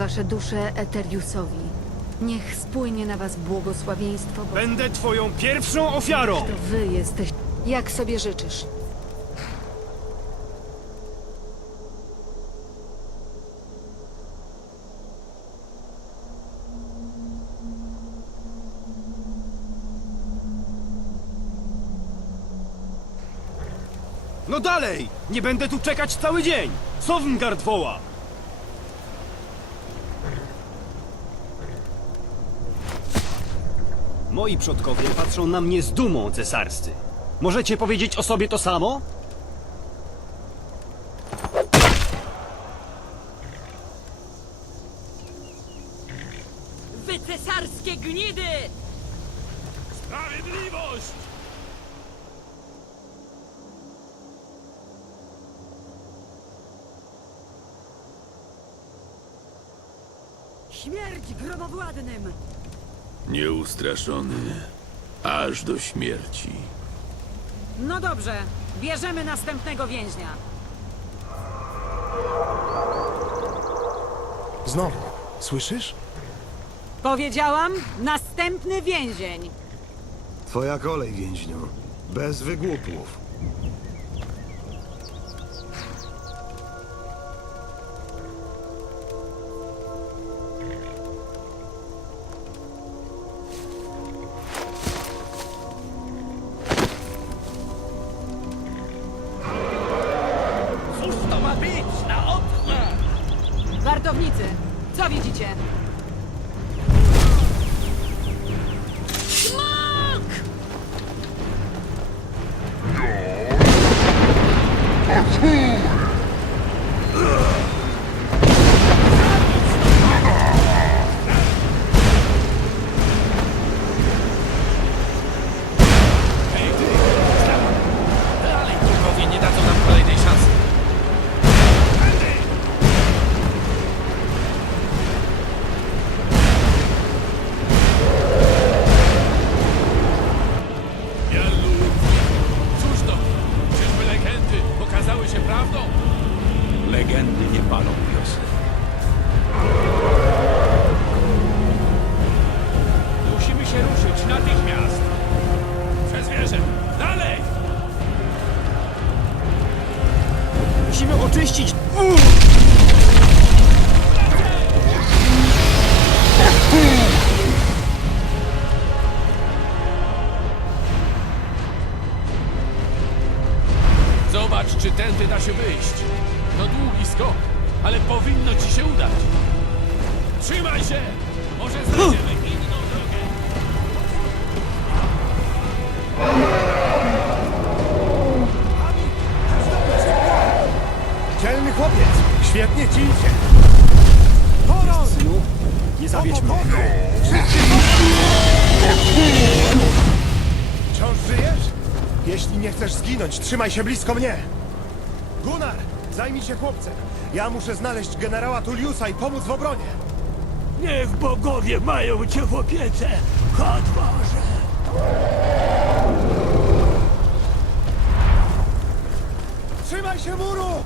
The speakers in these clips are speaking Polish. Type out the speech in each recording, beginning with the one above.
Wasze dusze Eteriusowi. Niech spłynie na was błogosławieństwo, bo Będę twoją pierwszą ofiarą! to wy jesteś... Jak sobie życzysz. No dalej! Nie będę tu czekać cały dzień! Sovngard woła! Moi przodkowie patrzą na mnie z dumą, cesarscy. Możecie powiedzieć o sobie to samo? Wy cesarskie gnidy! Sprawiedliwość! Śmierć gromowładnym! Nieustraszony aż do śmierci. No dobrze, bierzemy następnego więźnia. Znowu. Słyszysz? Powiedziałam, następny więzień. Twoja kolej, więźniu. Bez wygłupów. Legendy nie palą wiosny. Musimy się ruszyć natychmiast. Przez wieżę. Dalej! Musimy oczyścić... Zobacz, czy tędy da się wyjść. To długi skok, ale powinno ci się udać. Trzymaj się! Może znajdziemy inną drogę. Dzielny chłopiec! Świetnie ci idzie! Horon! Synu, nie zawiedź mnie. Wciąż żyjesz? Jeśli nie chcesz zginąć, trzymaj się blisko mnie! Gunnar, zajmij się chłopcem. Ja muszę znaleźć generała Tulliusa i pomóc w obronie. Niech bogowie mają cię w opiece, Hadwarze! Trzymaj się muru!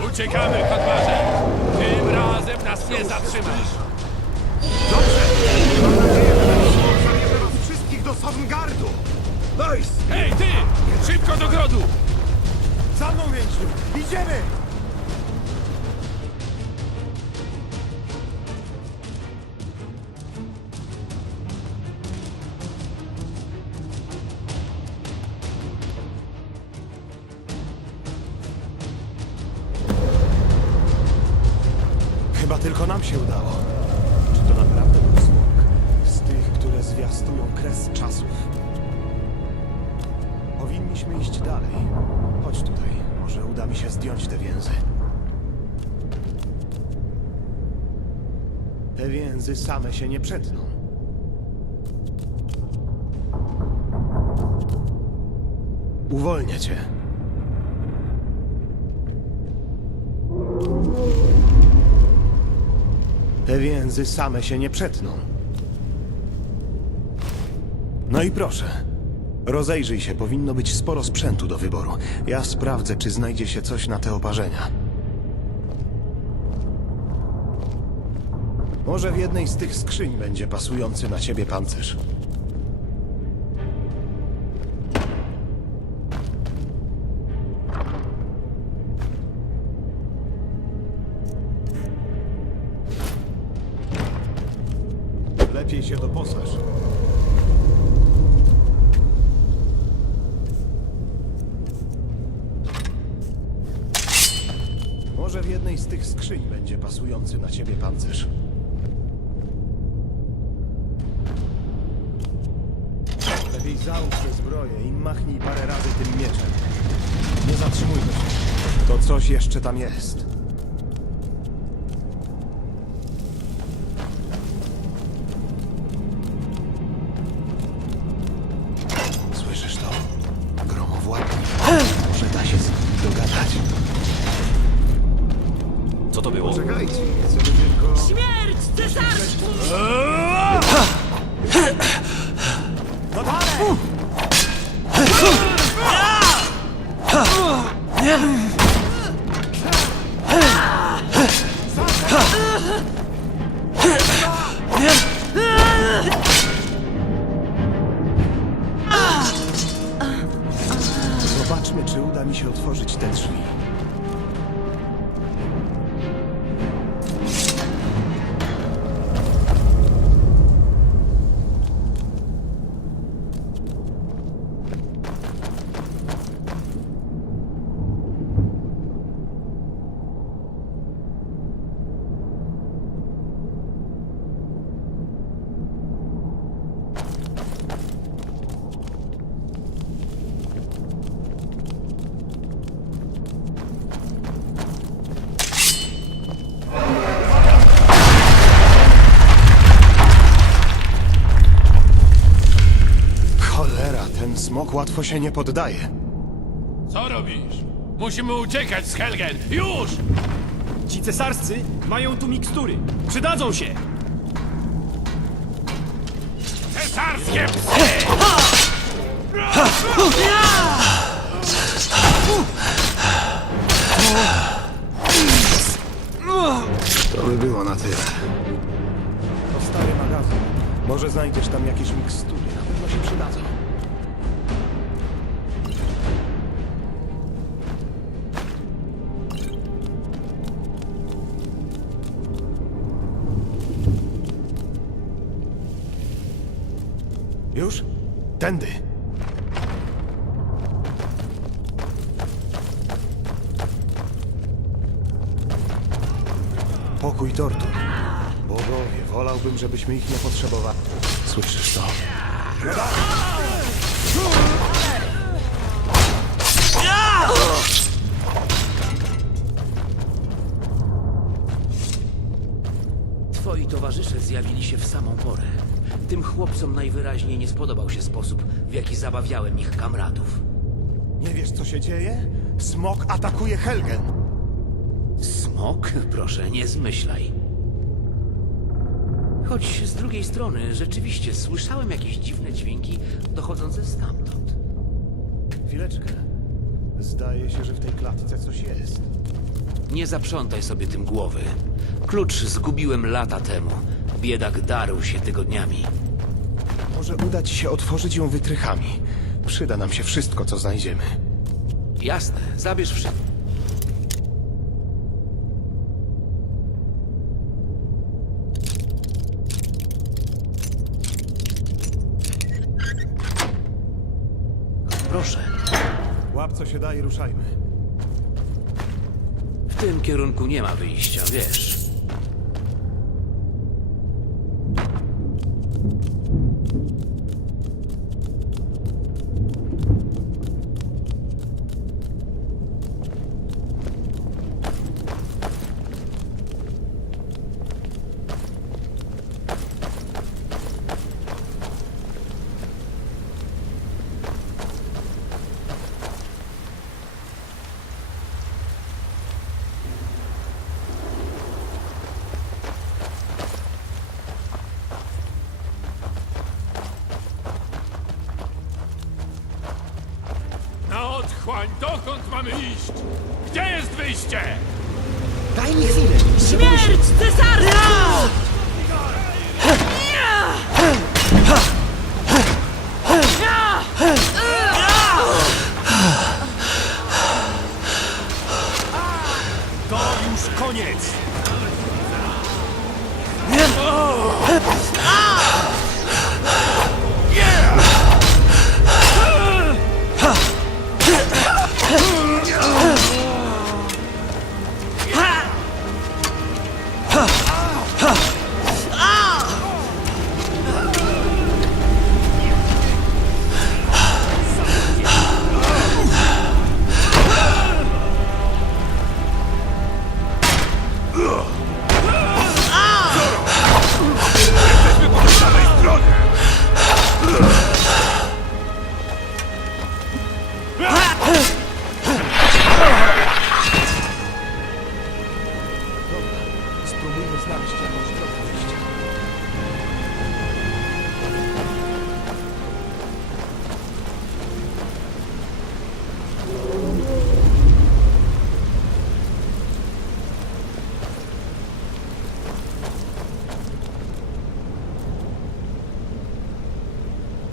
Uciekamy, Hadwarze. Tym razem nas nie zatrzymasz. Dobrze! Mam nadzieję, że zabierze nas wszystkich do Sovngardu! Nice! Hej, ty! Szybko do grodu! Za mną, więźniu! Idziemy! Tylko nam się udało. Czy to naprawdę był smok? Z tych, które zwiastują kres czasów. Powinniśmy iść dalej. Chodź tutaj. Może uda mi się zdjąć te więzy. Te więzy same się nie przetną. Uwolnię cię. Te więzy same się nie przetną. No i proszę. Rozejrzyj się, powinno być sporo sprzętu do wyboru. Ja sprawdzę, czy znajdzie się coś na te oparzenia. Może w jednej z tych skrzyń będzie pasujący na ciebie pancerz. Lepiej załóż tę zbroję i machnij parę razy tym mieczem. Nie zatrzymujmy się. To coś jeszcze tam jest. Słyszysz to? Gromowładnie. Może da się z nim dogadać. Co to było? Czekajcie, chcemy tylko... Śmierć cesarstwu! Smok łatwo się nie poddaje. Co robisz? Musimy uciekać z Helgen! Już! Ci cesarscy mają tu mikstury. Przydadzą się. Cesarskie psy! Tędy. Pokój tortur. Bogowie, wolałbym, żebyśmy ich nie potrzebowali. Słyszysz to? Twoi towarzysze zjawili się w samą porę. Tym chłopcom najwyraźniej nie spodobał się sposób, w jaki zabawiałem ich kamratów. Nie wiesz, co się dzieje? Smok atakuje Helgen. Smok? Proszę, nie zmyślaj. Choć z drugiej strony, rzeczywiście słyszałem jakieś dziwne dźwięki dochodzące stamtąd. Chwileczkę. Zdaje się, że w tej klatce coś jest. Nie zaprzątaj sobie tym głowy. Klucz zgubiłem lata temu. Biedak darł się tygodniami. Może uda ci się otworzyć ją wytrychami. Przyda nam się wszystko, co znajdziemy. Jasne, zabierz wszystko. Proszę, Łap, co się da i ruszajmy. w tym kierunku nie ma wyjścia, wiesz. Otchłań, dokąd mamy iść? Gdzie jest wyjście? Daj mi chwilę. Śmierć cesarstwu! To już koniec.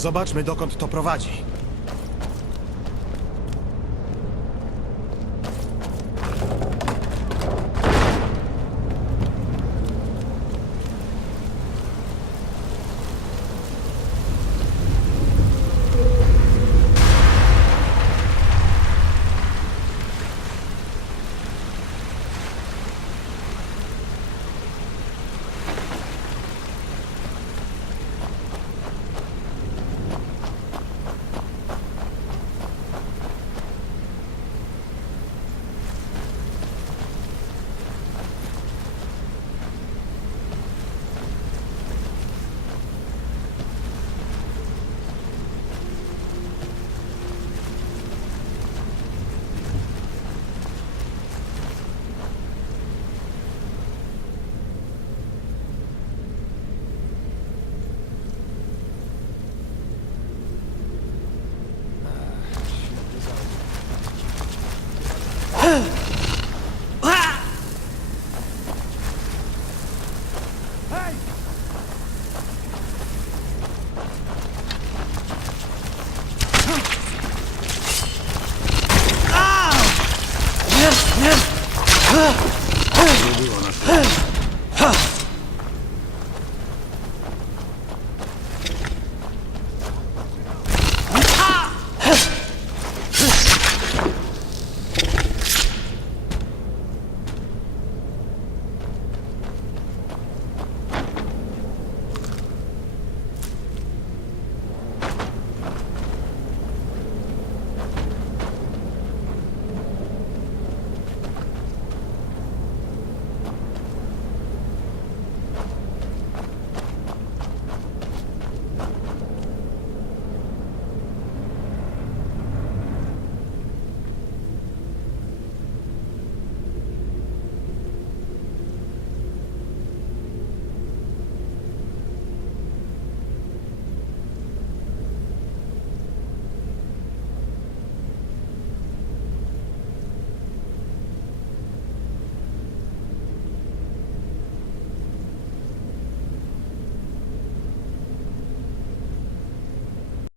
Zobaczmy, dokąd to prowadzi.